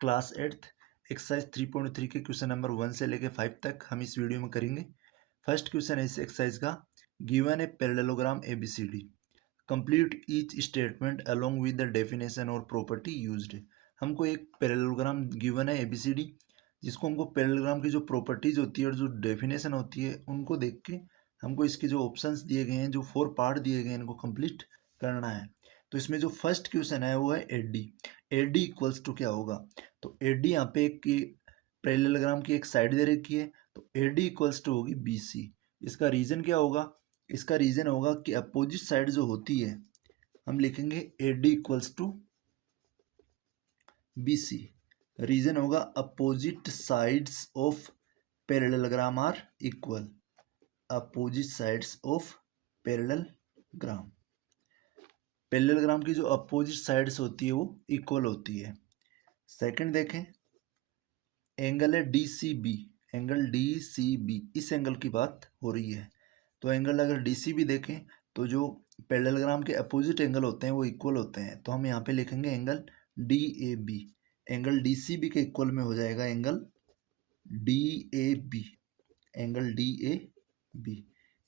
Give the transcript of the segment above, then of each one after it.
Class 8th exercise 3.3 के question number 1 से लेके 5 तक हम इस वीडियो में करेंगे। फर्स्ट क्वेश्चन है इस एक्सरसाइज का, given a parallelogram ABCD, complete each statement along with the definition और प्रॉपर्टी यूज्ड। हमको एक पैरेललोग्राम गिवन है ABCD, जिसको हमको पैरेललोग्राम की जो प्रॉपर्टीज होती है और जो डेफिनेशन होती है उनको देख के हमको इसके जो ऑप्शंस दिए गए हैं, जो 4 पार्ट दिए गए हैं, इनको कंप्लीट करना है। तो इसमें जो फर्स्ट क्वेश्चन है वो है AD इक्वल्स टू क्या होगा। तो AD यहाँ पे एक पैरेललोग्राम की एक साइड दे रखी है, तो AD इक्वल्स टू होगी BC। इसका रीजन क्या होगा, इसका रीजन होगा कि अपोजिट साइड जो होती है हम लिखेंगे AD equals to BC। Reason होगा opposite sides of parallelogram are equal, opposite sides of parallelogram. Parallelogram की जो अपोजिट साइड्स होती है वो इक्वल होती है। सेकंड देखें, एंगल है DCB, एंगल DCB, इस एंगल की बात हो रही है। तो एंगल अगर DCB देखें तो जो पैरेललोग्राम के अपोजिट एंगल होते हैं वो इक्वल होते हैं, तो हम यहाँ पे लिखेंगे एंगल DAB। एंगल DCB के इक्वल में हो जाएगा एंगल DAB, एंगल DAB।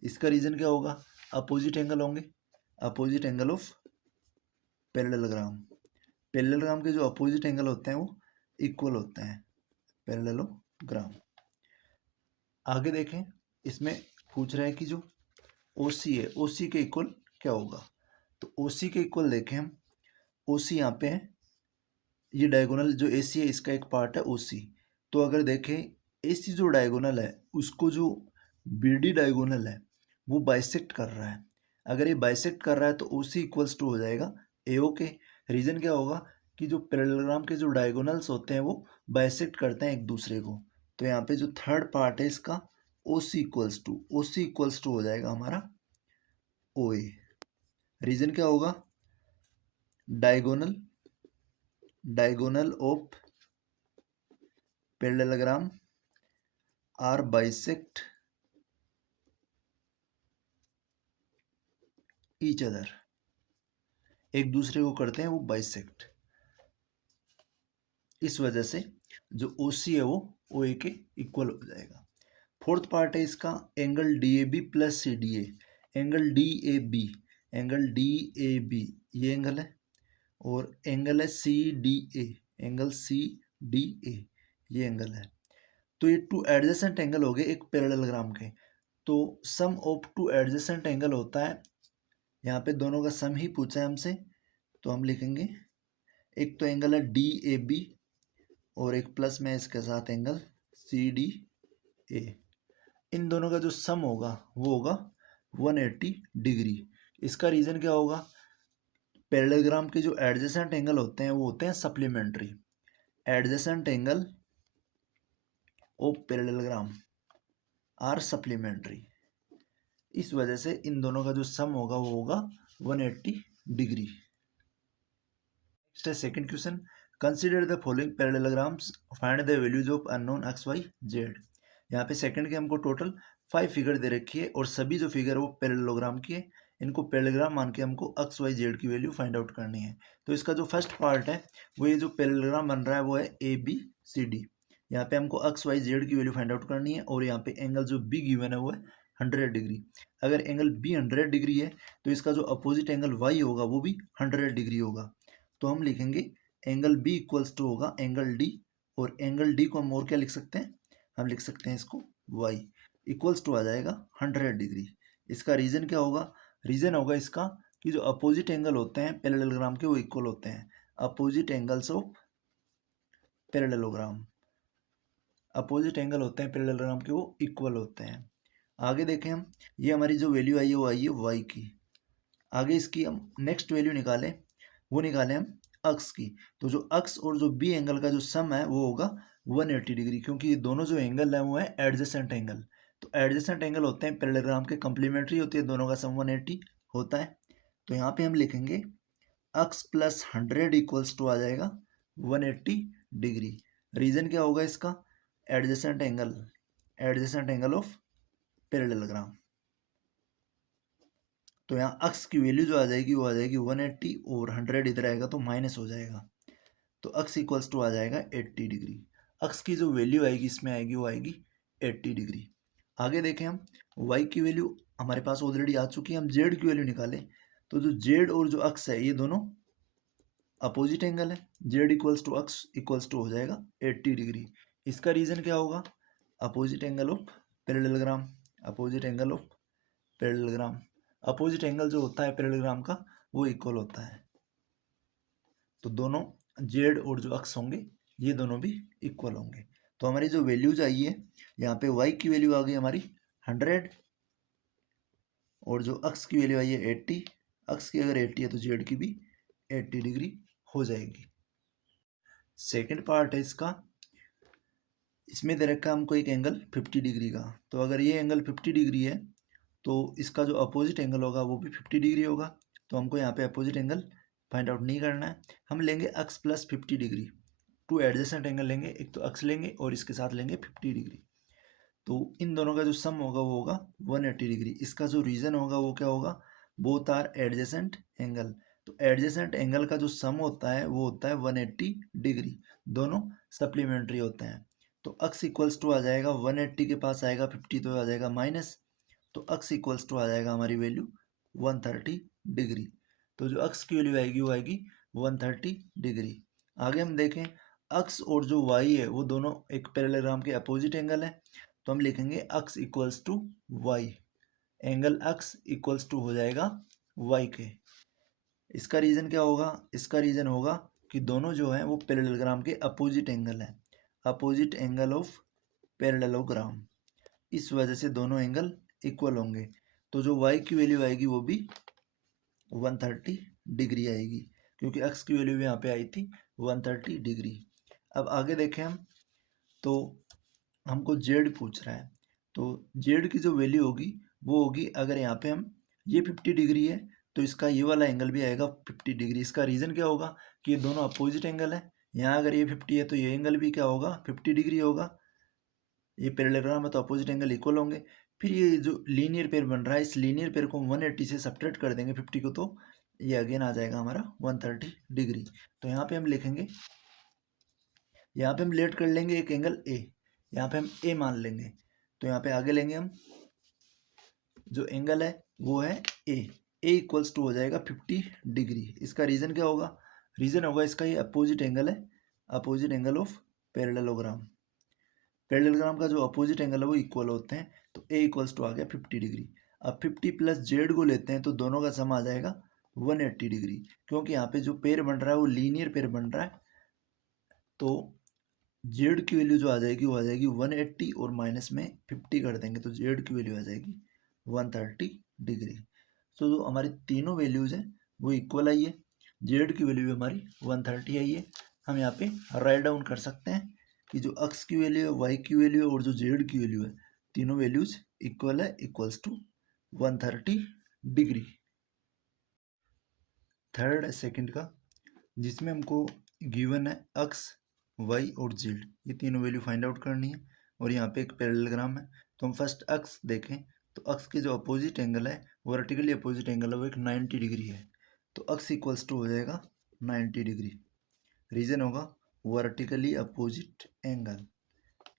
इसका रीजन क्या होगा, अपोजिट एंगल होंगे, opposite angle of parallelogram. Parallelogram के जो अपोजिट एंगल होते हैं वो इक्वल होते हैं, पैरेललोग्राम। आगे देखें, इसमें पूछ रहा है कि जो OC है, OC के इक्वल क्या होगा। तो OC के इक्वल देखें हम, OC यहाँ पे है, ये डायगोनल जो AC है इसका एक पार्ट है OC। तो अगर देखें AC जो डायगोनल है उसको जो BD डायगोनल है वो बाइसेक्ट कर रहा है। अगर ये बाइसेक्ट कर रहा है तो OC इक्वल्स टू हो जाएगा AO के। रीजन क्या होगा कि जो पैरेललोग्राम के जो डायगोनल्स होते हैं वो बाइसेक्ट करते हैं एक दूसरे को। तो यहाँ पे जो थर्ड पार्ट है इसका OC इक्वल्स टू हो जाएगा हमारा OA। रीजन क्या होगा, diagonal of parallelogram are bisect each other, एक दूसरे को करते हैं वो बाइसेक्ट। इस वजह से जो OC है वो OA के इक्वल हो जाएगा। फोर्थ पार्ट है इसका, angle DAB plus CDA। Angle DAB ये एंगल है, और एंगल है CDA, एंगल CDA ये एंगल है। तो ये टू एडजेसेंट एंगल हो गए एक पैरेललोग्राम के। तो सम ऑफ टू एडजेसेंट एंगल होता है, यहाँ पे दोनों का सम ही पूछा है हमसे, तो हम लिखेंगे एक तो एंगल है DAB और एक प्लस में इसके साथ एंगल CDA। इन दोनों का जो सम होगा वो होगा 180 डिग्री। इसका रीजन क्या होगा, पैरेललोग्राम के जो एडजेसेंट एंगल होते हैं वो होते हैं supplementary. Adjacent angle of parallelogram are supplementary. इस वजह से इन दोनों का जो सम होगा वो होगा 180 डिग्री। नेक्स्ट है second question, consider the following parallelograms, find the values of unknown XYZ। यहाँ पे सेकंड के हमको टोटल 5 फिगर दे रखी है और सभी जो फिगर है वो पैरेललोग्राम की है। इनको पैरेललोग्राम मान के हमको XYZ की वैल्यू फाइंड आउट करनी है। तो इसका जो फर्स्ट पार्ट है वो ये जो पैरेललोग्राम बन रहा है वो है ABCD। यहाँ पे हमको XYZ की वैल्यू फाइंड आउट करनी है, और यहाँ पे एंगल जो B गिवन है वो है 100 डिग्री। अगर एंगल B 100 डिग्री है तो इसका जो अपोजिट एंगल Y होगा वो भी 100 डिग्री होगा। तो हम लिखेंगे एंगल B इक्वल्स टू होगा एंगल D, और एंगल D को हम और क्या लिख सकते हैं, हम लिख सकते हैं इसको Y इक्वल्स टू आ जाएगा 100 डिग्री। इसका रीजन क्या होगा, रीजन होगा इसका कि जो अपोजिट एंगल होते हैं पैरेललोग्राम के वो इक्वल होते हैं, opposite angles of parallelogram, opposite angle होते हैं पैरेललोग्राम के वो इक्वल होते हैं। आगे देखें हम, ये हमारी जो वैल्यू आई है वो आई है Y की। आगे इसकी हम नेक्स्ट वैल्यू निकालें, वो निकालें हम अक्स की। तो जो अक्स और जो B एंगल का जो सम है वो होगा 180 डिग्री, क्योंकि ये दोनों जो एंगल है वो है एडजेसेंट एंगल। तो एडजेसेंट एंगल होते हैं पैरेललोग्राम के, कंप्लीमेंट्री होती है, दोनों का सम 180 होता है। तो यहाँ पे हम लिखेंगे अक्स प्लस 100 इक्वल्स टू आ जाएगा 180 डिग्री। रीजन क्या होगा इसका, एडजेसेंट एंगल ऑफ पैरेललोग्राम। तो यहाँ अक्स की वैल्यू जो आ जाएगी वो आ जाएगी 180, और 100 इधर आएगा तो माइनस हो जाएगा। तो अक्स इक्वल्स टू आ जाएगा 80 डिग्री। अक्स की जो वैल्यू आएगी इसमें आएगी वो आएगी 80 डिग्री। आगे देखें हम y की वैल्यू हमारे पास ऑलरेडी आ चुकी है, हम z की वैल्यू निकालें तो जो z और जो अक्स है ये दोनों अपोजिट एंगल है। z equals to x equals to हो जाएगा 80 डिग्री। इसका रीज़न क्या होगा? Opposite angle of parallelogram. Opposite angle of parallelogram. Opposite angle जो होता है पैरेललोग्राम का वो इक्वल होता है, तो दोनों जेड और जो अक्स होंगे ये दोनों भी इक्वल होंगे। तो हमारी जो वैल्यूज आई है यहाँ पे y की वैल्यू आ गई हमारी 100 और जो अक्स की वैल्यू आई है 80। अक्स की अगर 80 है तो जेड की भी 80 डिग्री हो जाएगी। सेकंड पार्ट है इसका, इसमें दे रखा है हमको एक एंगल 50 डिग्री का। तो अगर ये एंगल 50 डिग्री है तो इसका जो अपोजिट एंगल होगा वो भी 50 डिग्री होगा। तो हमको यहाँ पे अपोजिट एंगल फाइंड आउट नहीं करना है, हम लेंगे x plus 50 degree. Two adjacent angle लेंगे, एक तो अक्स लेंगे और इसके साथ लेंगे 50 डिग्री। तो इन दोनों का जो सम होगा वो होगा 180 डिग्री। इसका जो रीज़न होगा वो क्या होगा? Both are adjacent angle. तो एडजेसेंट एंगल का जो सम होता है वो होता है 180 डिग्री, दोनों सप्लीमेंट्री होते हैं। तो अक्स इक्वल्स टू आ जाएगा 180 के पास आएगा 50 तो आ जाएगा माइनस, तो अक्स इक्वल्स टू आ जाएगा हमारी वैल्यू 130 डिग्री। तो जो अक्स की वैल्यू आएगी वो आएगी 130 डिग्री। आगे हम देखें अक्स और जो वाई है वो दोनों एक पैरेललोग्राम के अपोजिट एंगल है, तो हम लिखेंगे x equals to y. Angle x equals to हो जाएगा वाई के। इसका रीज़न क्या होगा? इसका रीज़न होगा कि दोनों जो है वो पैरेललोग्राम के अपोजिट एंगल है, अपोजिट एंगल ऑफ पैरेललोग्राम। इस वजह से दोनों एंगल इक्वल होंगे। तो जो y की वैल्यू आएगी वो भी 130 डिग्री आएगी, क्योंकि x की वैल्यू भी यहाँ पे आई थी 130 डिग्री। अब आगे देखें हम, तो हमको z पूछ रहा है, तो z की जो वैल्यू होगी वो होगी, अगर यहाँ पे हम ये 50 डिग्री है तो इसका ये वाला एंगल भी आएगा 50 डिग्री। इसका रीज़न क्या होगा कि ये दोनों अपोजिट एंगल है। यहाँ अगर ये 50 है तो ये एंगल भी क्या होगा? 50 डिग्री होगा। ये पैरेललोग्राम है तो अपोजिट एंगल इक्वल होंगे। फिर ये जो लीनियर पेयर बन रहा है, इस लीनियर पेयर को 180 से सब्ट्रैक्ट कर देंगे 50 को, तो ये अगेन आ जाएगा हमारा 130 डिग्री। तो यहाँ पे हम लिखेंगे, यहाँ पे हम लेट कर लेंगे एक एंगल ए, यहाँ पे हम ए मान लेंगे। तो यहाँ पे आगे लेंगे हम जो एंगल है वो है ए। ए इक्वल्स टू हो जाएगा 50 डिग्री। इसका रीज़न क्या होगा? रीज़न होगा इसका ये अपोजिट एंगल है, opposite angle of parallelogram. Parallelogram का जो अपोजिट एंगल है वो इक्वल होते हैं, तो ए इक्वल्स टू आ गया 50 डिग्री। अब 50 प्लस जेड को लेते हैं तो दोनों का सम आ जाएगा 180 डिग्री, क्योंकि यहाँ पे जो पेयर बन रहा है वो लीनियर पेयर बन रहा है। तो जेड की वैल्यू जो आ जाएगी वो आ जाएगी 180 और माइनस में 50 कर देंगे तो जेड की वैल्यू आ जाएगी 130 डिग्री। तो जो हमारी तीनों वैल्यूज़ हैं वो इक्वल आई है। जेड की वैल्यू हमारी 130 आई है। हम यहाँ पे राइट डाउन कर सकते हैं कि जो एक्स की वैल्यू है, वाई की वैल्यू है और जो जेड की वैल्यू है, तीनों वैल्यूज इक्वल है, इक्वल्स टू 130 डिग्री। थर्ड है सेकंड का, जिसमें हमको गिवन है एक्स वाई और जेड, ये तीनों वैल्यू फाइंड आउट करनी है और यहाँ पे एक पैरेललोग्राम है। तो हम फर्स्ट एक्स देखें तो एक्स के जो अपोजिट एंगल है, वर्टिकली अपोजिट एंगल है, वो एक 90 डिग्री है। तो एक्स इक्वल्स टू हो जाएगा 90 डिग्री। रीज़न होगा वर्टिकली अपोजिट एंगल,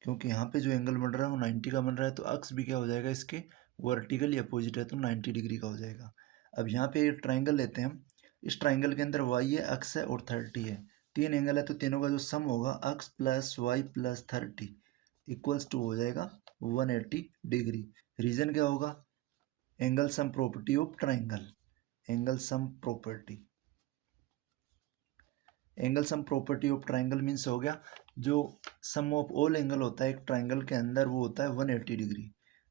क्योंकि यहाँ पे जो एंगल बन रहा है वो 90 का बन रहा है, तो अक्स भी क्या हो जाएगा इसके वर्टिकली अपोजिट है तो 90 डिग्री का हो जाएगा। अब यहाँ पे एक ट्राइंगल लेते हैं हम, इस ट्राइंगल के अंदर वाई है, अक्स है और 30 है, तीन एंगल है, तो तीनों का जो सम होगा x plus y plus 30 equals to हो जाएगा 180 डिग्री। रीज़न क्या होगा? Angle sum property of triangle. Angle sum property, angle sum property of triangle means हो गया जो सम ऑफ ऑल एंगल होता है एक ट्राइंगल के अंदर वो होता है 180 डिग्री।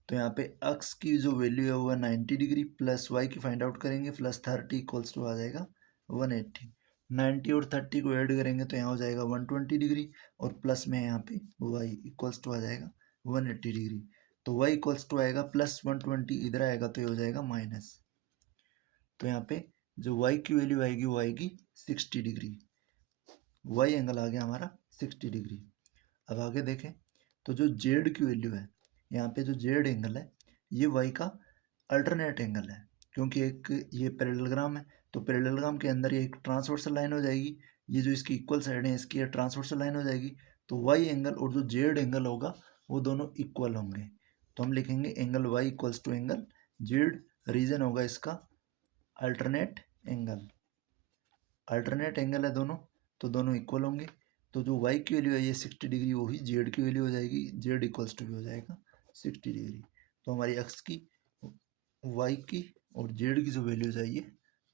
तो यहाँ पे अक्स की जो वैल्यू है वो 90 डिग्री, प्लस वाई की फाइंड आउट करेंगे, प्लस 30 इक्वल्स टू आ जाएगा 180। 90 और 30 को ऐड करेंगे तो यहाँ हो जाएगा 120 डिग्री, और प्लस में यहाँ पे वाई इक्वल्स टू आ जाएगा 180 डिग्री। तो वाई इक्वल्स टू आएगा प्लस 120, इधर आएगा तो ये हो जाएगा माइनस। तो यहाँ पे जो वाई की वैल्यू आएगी वो आएगी 60 डिग्री। वाई एंगल आ गया हमारा 60 डिग्री। अब आगे देखें तो जो जेड की वैल्यू है, यहाँ पे जो जेड एंगल है ये वाई का अल्टरनेट एंगल है, क्योंकि एक ये पैरेललोग्राम है तो पैरेललोग्राम के अंदर ये एक ट्रांसवर्सल लाइन हो जाएगी, ये जो इसकी इक्वल साइड है इसकी ट्रांसवर्सल लाइन हो जाएगी, तो वाई एंगल और जो जेड एंगल होगा वो दोनों इक्वल होंगे। तो हम लिखेंगे angle y equals to angle z, reason होगा इसका अल्टरनेट एंगल। अल्टरनेट एंगल है दोनों, तो दोनों इक्वल होंगे। तो जो y की वैल्यू है ये 60 डिग्री, वही z की वैल्यू हो जाएगी, z इक्वल्स टू भी हो जाएगा 60 डिग्री। तो हमारी x की, y की और z की जो वैल्यूज है ये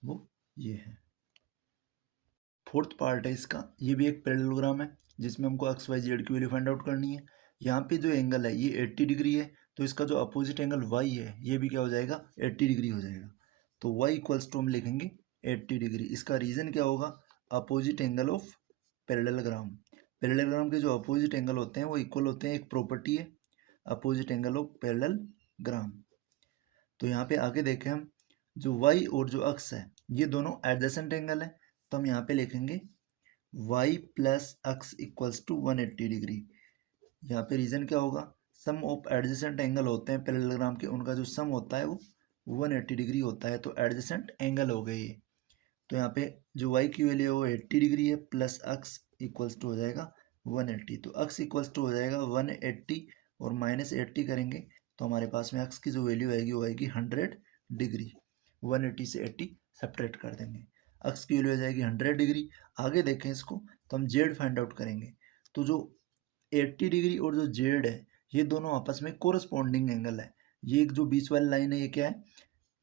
वो ये है। फोर्थ पार्ट है इसका, ये भी एक पैरेललोग्राम है जिसमें हमको x y z की वैल्यू फाइंड आउट करनी है। यहाँ पे जो एंगल है ये 80 डिग्री है, तो इसका जो अपोजिट एंगल y है ये भी क्या हो जाएगा 80 डिग्री हो जाएगा। तो y इक्वल्स टू हम लिखेंगे 80 डिग्री। इसका रीजन क्या होगा, opposite angle of parallelogram. Parallelogram के जो अपोजिट एंगल होते हैं वो इक्वल होते हैं, एक प्रॉपर्टी है अपोजिट एंगल ऑफ पैरेललोग्राम। तो यहाँ पे आगे देखें हम, जो y और जो x है ये दोनों एडजेसेंट एंगल है, तो हम यहाँ पे लिखेंगे y plus x equals to 180 degree. यहाँ पे रीजन क्या होगा, सम ऑफ एडजेसेंट एंगल होते हैं पैरेललोग्राम के, उनका जो सम होता है वो 180 डिग्री होता है, तो एडजेसेंट एंगल हो गए ये। तो यहाँ पे जो y की वैल्यू है वो 80 डिग्री है, प्लस x इक्वल्स टू हो जाएगा 180। तो x इक्वल्स टू हो जाएगा 180 और माइनस 80 करेंगे तो हमारे पास में x की जो वैल्यू आएगी वो आएगी 100 डिग्री। 180 से 80 सब्ट्रैक्ट कर देंगे, x की वैल्यू आ जाएगी 100 डिग्री। आगे देखें इसको, तो हम z फाइंड आउट करेंगे। तो जो 80 डिग्री और जो z है ये दोनों आपस में कोरस्पॉन्डिंग एंगल है। ये एक जो बीच वाली लाइन है ये क्या है,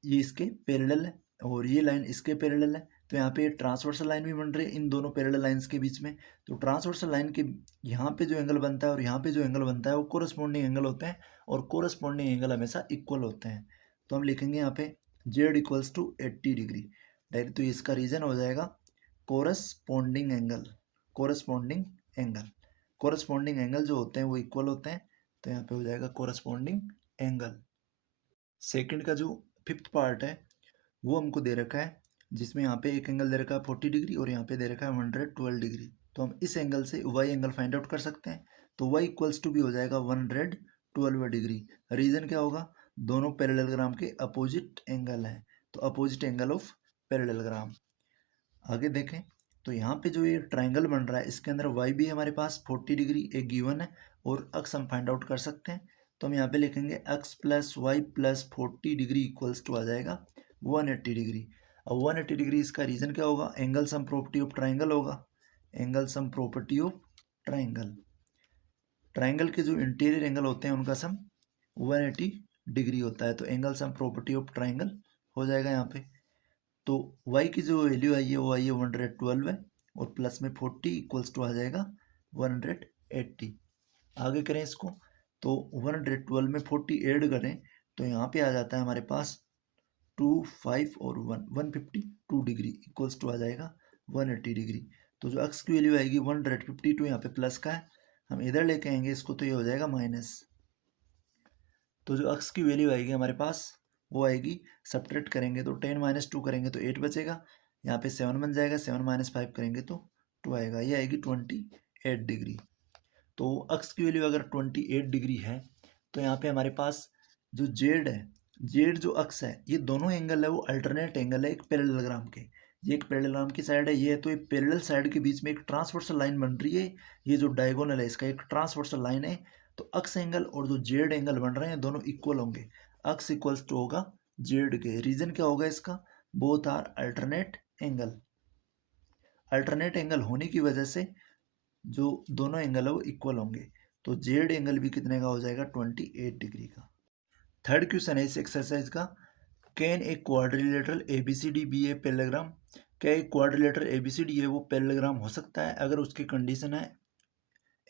ये इसके पैरेलल है और ये लाइन इसके पैरेलल है। तो यहाँ पे ट्रांसवर्सल लाइन भी बन रही है इन दोनों पैरेलल लाइंस के बीच में। तो ट्रांसवर्सल लाइन के यहाँ पे जो एंगल बनता है और यहाँ पे जो एंगल बनता है वो कोरस्पॉन्डिंग एंगल होते हैं, और कोरस्पॉन्डिंग एंगल हमेशा इक्वल होते हैं। तो हम लिखेंगे यहाँ पे z equals to 80 degree direct. तो इसका रीजन हो जाएगा corresponding angle. Corresponding angle, corresponding angle जो होते हैं वो इक्वल होते हैं, तो यहाँ पे हो जाएगा कोरस्पॉन्डिंग एंगल। सेकंड का जो फिफ्थ पार्ट है वो हमको दे रखा है, जिसमें यहाँ पे एक एंगल दे रखा है 40 डिग्री और यहाँ पे दे रखा है 112 डिग्री। तो हम इस एंगल से y एंगल फाइंड आउट कर सकते हैं। तो y इक्वल्स टू भी हो जाएगा 112 डिग्री। रीजन क्या होगा, दोनों पैरेललोग्राम के अपोजिट एंगल है, तो अपोजिट एंगल ऑफ पैरेललोग्राम। आगे देखें, तो यहाँ पे जो ये ट्राइंगल बन रहा है इसके अंदर y भी हमारे पास 40 डिग्री एक गिवन है और x हम फाइंड आउट कर सकते हैं। तो हम यहाँ पे लिखेंगे x plus y plus 40 degree equals to आ जाएगा 180 डिग्री। अब 180 डिग्री इसका रीजन क्या होगा, angle sum property of triangle होगा। Angle sum property of triangle, triangle के जो इंटीरियर एंगल होते हैं उनका सम 180 डिग्री होता है, तो angle sum property of triangle हो जाएगा यहाँ पे। तो y की जो वैल्यू आई है वो आई है 112 है और प्लस में 40 इक्वल्स टू आ जाएगा 180। आगे करें इसको, तो 112 में 40 ऐड करें तो यहाँ पे आ जाता है हमारे पास 2 5 और 1 152 डिग्री इक्वल्स टू आ जाएगा 180 डिग्री। तो जो x की वैल्यू आएगी 152 यहाँ पे प्लस का है, हम इधर लेके आएंगे इसको तो ये हो जाएगा माइनस। तो जो x की वैल्यू आएगी हमारे पास वो आएगी, सब्ट्रैक्ट करेंगे तो 10 माइनस 2 करेंगे तो 8 बचेगा, यहाँ पे 7 बन जाएगा, 7 माइनस 5 करेंगे तो 2 आएगा, ये आएगी 28 डिग्री। तो x की वैल्यू अगर 28 डिग्री है तो यहाँ पे हमारे पास जो z है, z जो x है ये दोनों एंगल है वो अल्टरनेट एंगल है एक पैरेललोग्राम के। ये एक पैरेललोग्राम की साइड है, ये है, तो ये पैरेलल साइड के बीच में एक ट्रांसवर्सल लाइन बन रही है, ये जो डायगोनल है इसका एक ट्रांसवर्सल लाइन है। तो x एंगल और जो z एंगल बन रहे हैं दोनों इक्वल होंगे, x इक्वल्स टू होगा z के। रीजन क्या होगा इसका, both are alternate angle. Alternate angle होने की वजह से जो दोनों एंगल है वो इक्वल होंगे, तो जेड एंगल भी कितने का हो जाएगा 28 डिग्री का। थर्ड क्वेश्चन है इस एक्सरसाइज का, can a quadrilateral ABCD be a parallelogram. क्या एक क्वाड्रिलेटरल एबीसीडी है वो पैरेललोग्राम हो सकता है अगर उसकी कंडीशन है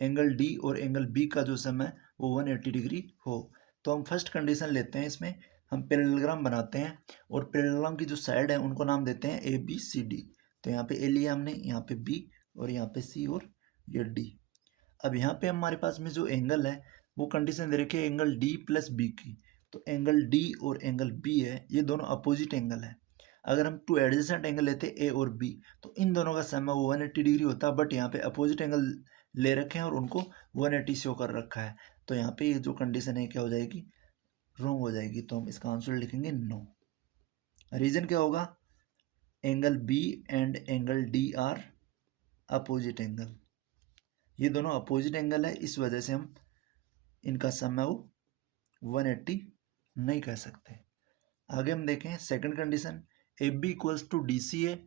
एंगल डी और एंगल बी का जो सम है वो 180 डिग्री हो। तो हम फर्स्ट कंडीशन लेते हैं, इसमें हम पैरेललोग्राम बनाते हैं और पैरेललोग्राम की जो साइड है उनको नाम देते हैं ए बी सी डी। तो यहाँ पे ए लिया हमने, यहाँ पे बी और यहाँ पे सी और ये डी। अब यहाँ पे हमारे पास में जो एंगल है वो कंडीशन दे रखी है एंगल डी प्लस बी की। तो एंगल डी और एंगल बी है ये दोनों अपोजिट एंगल है। अगर हम टू एडजेसेंट एंगल लेते ए और बी तो इन दोनों का सम है वो 180 डिग्री होता, बट यहाँ पे अपोजिट एंगल ले रखे हैं और उनको 180 शो कर रखा है। तो यहाँ पे जो कंडीशन है क्या हो जाएगी, रॉन्ग हो जाएगी। तो हम इसका आंसर लिखेंगे नो। रीजन क्या होगा, angle B and angle D are opposite angle, ये दोनों अपोजिट एंगल है, इस वजह से हम इनका सम है वो 180 नहीं कह सकते। आगे हम देखें second condition, A B equals to D C A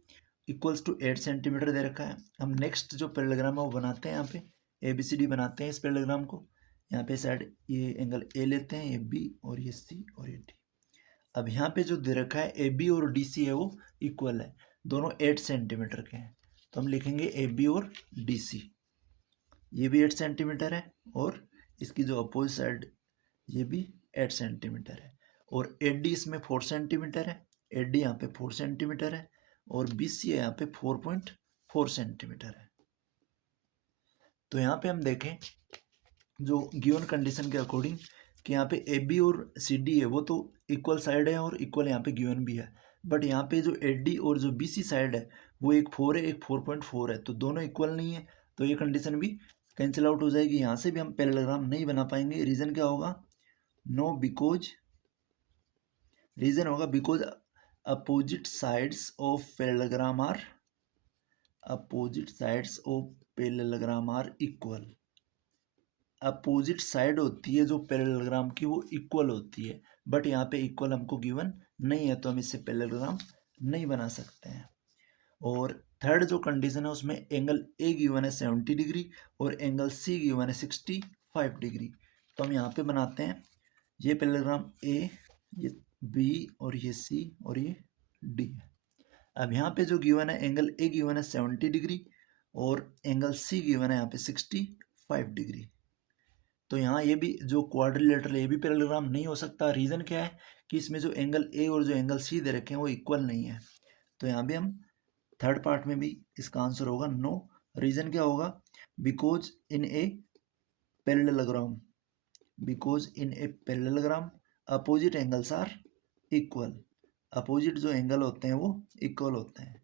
equals to 8 centimetre दे रखा है। हम नेक्स्ट जो पैरेललोग्राम है वो बनाते हैं, यहाँ पे ए बी सी डी बनाते हैं इस पैरेललोग्राम को। यहाँ पे साइड ये एंगल ए लेते हैं, ये बी और ये सी और ये डी। अब यहाँ पे जो दे रखा है ए बी और डी सी है वो इक्वल है, दोनों 8 सेंटीमीटर के हैं, तो हम लिखेंगे ए बी और डी सी, ये भी 8 सेंटीमीटर है और इसकी जो अपोजिट साइड ये भी 8 सेंटीमीटर है, और ए डी इसमें 4 सेंटीमीटर है, ए डी यहाँ पे 4 सेंटीमीटर है और बी सी यहाँ पे 4.4 सेंटीमीटर है। तो यहाँ पे हम देखें जो गिवन कंडीशन के अकॉर्डिंग कि यहाँ पे ए बी और सी डी है वो तो इक्वल साइड है और इक्वल यहाँ पे गिवन भी है, बट यहाँ पे जो ए डी और जो बी सी साइड है वो एक 4 है एक 4.4 है, तो दोनों इक्वल नहीं है, तो ये कंडीशन भी कैंसिल आउट हो जाएगी। यहाँ से भी हम पैरेललोग्राम नहीं बना पाएंगे। रीज़न क्या होगा? नो, बिकॉज रीज़न होगा because opposite sides of parallelogram are equal. Opposite side होती है जो पैरेललोग्राम की वो इक्वल होती है, बट यहाँ पे इक्वल हमको गिवन नहीं है, तो हम इससे पैरेललोग्राम नहीं बना सकते हैं। और थर्ड जो कंडीशन है उसमें एंगल ए गिवन है 70 डिग्री और एंगल सी गिवन है 65 डिग्री, तो हम यहाँ पे बनाते हैं ये पैरेललोग्राम ए, ये बी और ये सी और ये डी है। अब यहाँ पे जो गिवन है एंगल ए गिवन है 70 डिग्री और एंगल सी गिवन है यहाँ पे 65 डिग्री, तो यहाँ ये भी जो क्वाड्रिलेटरल ये भी पैरेललोग्राम नहीं हो सकता। रीज़न क्या है कि इसमें जो एंगल ए और जो एंगल सी दे रखे हैं वो इक्वल नहीं है, तो यहाँ भी हम थर्ड पार्ट में भी इसका आंसर होगा नो। रीज़न क्या होगा? Because in a parallelogram opposite angles are equal. Opposite जो एंगल होते हैं वो इक्वल होते हैं,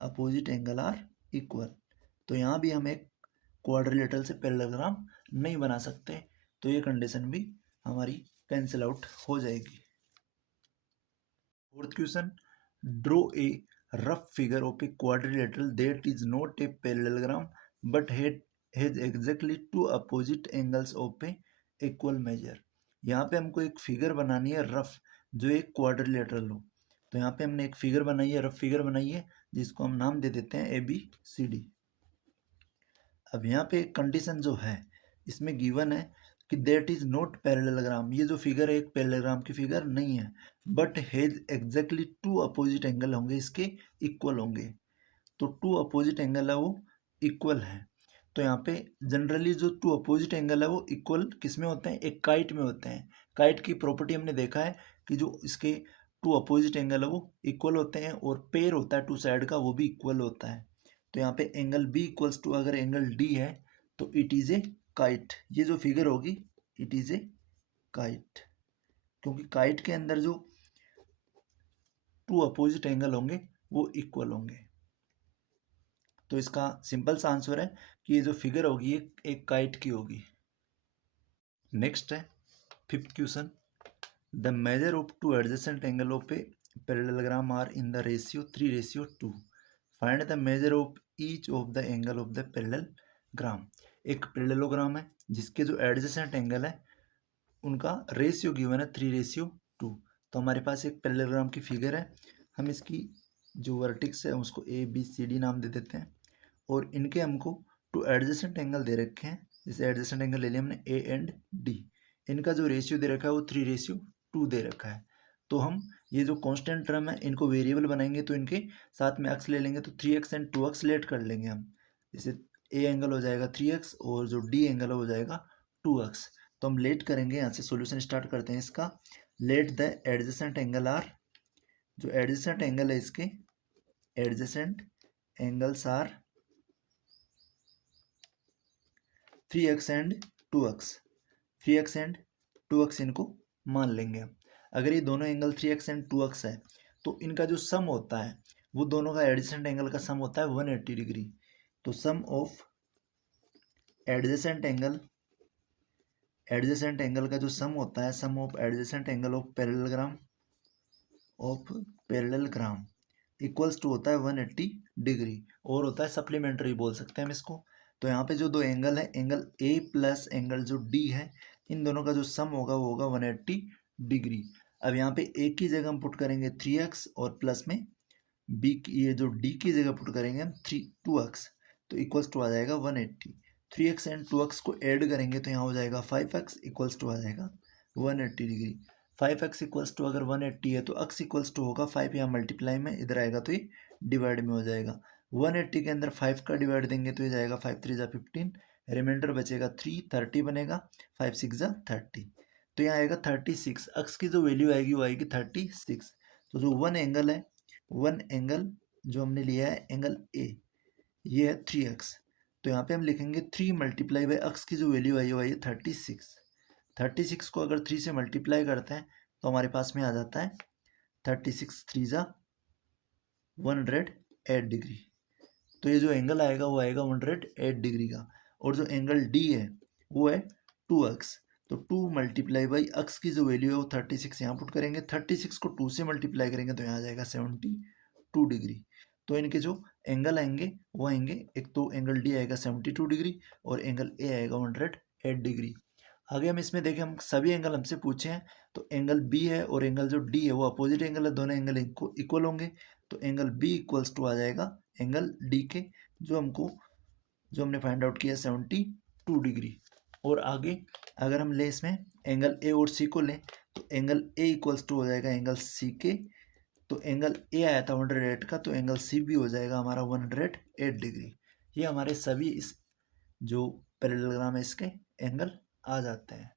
अपोजिट एंगल आर इक्वल, तो यहाँ भी हम एक क्वाड्रिलेटरल से पैरेललोग्राम नहीं बना सकते, तो ये कंडीशन भी हमारी कैंसिल आउट हो जाएगी। Fourth question, draw a rough figure of a quadrilateral that is not a parallelogram but has exactly two opposite angles of a equal measure. यहाँ पे हमको एक फिगर बनानी है रफ जो एक क्वाड्रिलेटरल हो, तो यहाँ पे हमने एक फिगर बनाई है, रफ फिगर बनाई है, जिसको हम नाम दे देते हैं ए बी सी डी। अब यहाँ पे एक कंडीशन जो है इसमें गिवन है कि दैट इज नॉट पैरेललोग्राम, ये जो फिगर है एक पैरेललोग्राम की फिगर नहीं है, but has exactly two opposite angle होंगे, इसके इक्वल होंगे, तो टू अपोजिट एंगल है वो इक्वल है। तो यहाँ पे जनरली जो टू अपोजिट एंगल है वो इक्वल किस में होते हैं? एक काइट में होते हैं। काइट की प्रॉपर्टी हमने देखा है कि जो इसके टू अपोजिट एंगल है वो इक्वल होते हैं, और पेयर होता है टू साइड का वो भी इक्वल होता है। तो यहाँ पे एंगल बी इक्वल्स टू अगर एंगल डी है तो इट इज़ ए काइट, ये जो फिगर होगी इट इज़ ए काइट, क्योंकि काइट के अंदर जो टू अपोजिट एंगल होंगे वो इक्वल होंगे। तो इसका सिंपल सा आंसर है कि ये जो फिगर होगी एक काइट की होगी। नेक्स्ट है fifth question, the measure of two adjacent angle of a parallelogram are in the ratio 3:2। Find the measure of each of the angle of the parallelogram. एक पैरेललोग्राम है जिसके जो एडजेसेंट एंगल है उनका ratio given है 3:2। तो हमारे पास एक पैरेललोग्राम की फिगर है, हम इसकी जो वर्टिक्स है उसको ए बी सी डी नाम दे देते हैं, और इनके हमको टू एडजेसेंट एंगल दे रखे हैं, जैसे एडजेसेंट एंगल ले लिया हमने ए एंड डी, इनका जो रेशियो दे रखा है वो 3:2 दे रखा है। तो हम ये जो कांस्टेंट टर्म है इनको वेरिएबल बनाएंगे, तो इनके साथ में एक्स ले लेंगे, तो 3x एंड 2x लेट कर लेंगे हम, जैसे ए एंगल हो जाएगा 3x और जो डी एंगल हो जाएगा 2x। तो हम लेट करेंगे, यहाँ से सॉल्यूशन स्टार्ट करते हैं इसका। Let the adjacent angle are, जो एडजेसेंट एंगल है इसके adjacent angles are 3x and 2x, 3x and 2x इनको मान लेंगे। अगर ये दोनों एंगल 3x एंड 2x है तो इनका जो सम होता है वो दोनों का एडजेसेंट एंगल का सम होता है 180 डिग्री। तो सम ऑफ एडजेसेंट एंगल का जो सम होता है, sum of adjacent angle of parallelogram equals to होता है 180 डिग्री, और होता है सप्लीमेंट्री बोल सकते हैं हम इसको। तो यहाँ पे जो दो एंगल है, एंगल ए प्लस एंगल जो डी है, इन दोनों का जो सम होगा वो होगा 180 डिग्री। अब यहाँ पे ए की जगह हम पुट करेंगे 3x और प्लस में बी की, ये जो डी की जगह पुट करेंगे हम 2x, तो इक्वल्स टू आ जाएगा 180। 3x एंड 2x को ऐड करेंगे तो यहाँ हो जाएगा 5x इक्वल्स टू आ जाएगा 180 डिग्री। 5x इक्वल्स टू अगर 180 है तो x इक्वल्स टू होगा 5, यहाँ मल्टीप्लाई में, इधर आएगा तो ये डिवाइड में हो जाएगा। 180 के अंदर 5 का डिवाइड देंगे तो ये जाएगा 5 3 जा 15, रिमाइंडर बचेगा 3, 30 बनेगा, 5 6 जा 30, तो यहाँ आएगा 36। x की जो वैल्यू आएगी वो आएगी 36। तो जो वन एंगल है, वन एंगल जो हमने लिया है एंगल ए, ये है 3x, तो यहाँ पे हम लिखेंगे 3 मल्टीप्लाई बाई x की जो वैल्यू आई वो आई है 36। 36 को अगर 3 से मल्टीप्लाई करते हैं तो हमारे पास में आ जाता है 36 3 जा 108 डिग्री। तो ये जो एंगल आएगा वो आएगा 108 डिग्री का। और जो एंगल डी है वो है 2x, तो 2 मल्टीप्लाई बाई x की जो वैल्यू है वो 36 यहाँ पुट करेंगे, 36 को 2 से मल्टीप्लाई करेंगे तो यहाँ आ जाएगा 72 डिग्री। तो इनके जो एंगल आएंगे वो आएंगे, एक तो एंगल डी आएगा 72 डिग्री और एंगल ए आएगा 108 डिग्री। आगे हम इसमें देखें, हम सभी एंगल हमसे पूछे हैं, तो एंगल बी है और एंगल जो डी है वो अपोजिट एंगल है, दोनों एंगल इक्वल होंगे, तो एंगल बी इक्वल्स टू आ जाएगा एंगल डी के, जो हमने फाइंड आउट किया 72 डिग्री। और आगे अगर हम ले इसमें एंगल ए और सी को लें तो एंगल ए इक्वल्स टू हो जाएगा एंगल सी के, तो एंगल ए आया था 108 का, तो एंगल सी भी हो जाएगा हमारा 108 डिग्री। ये हमारे सभी इस जो पैरेललोग्राम है इसके एंगल आ जाते हैं।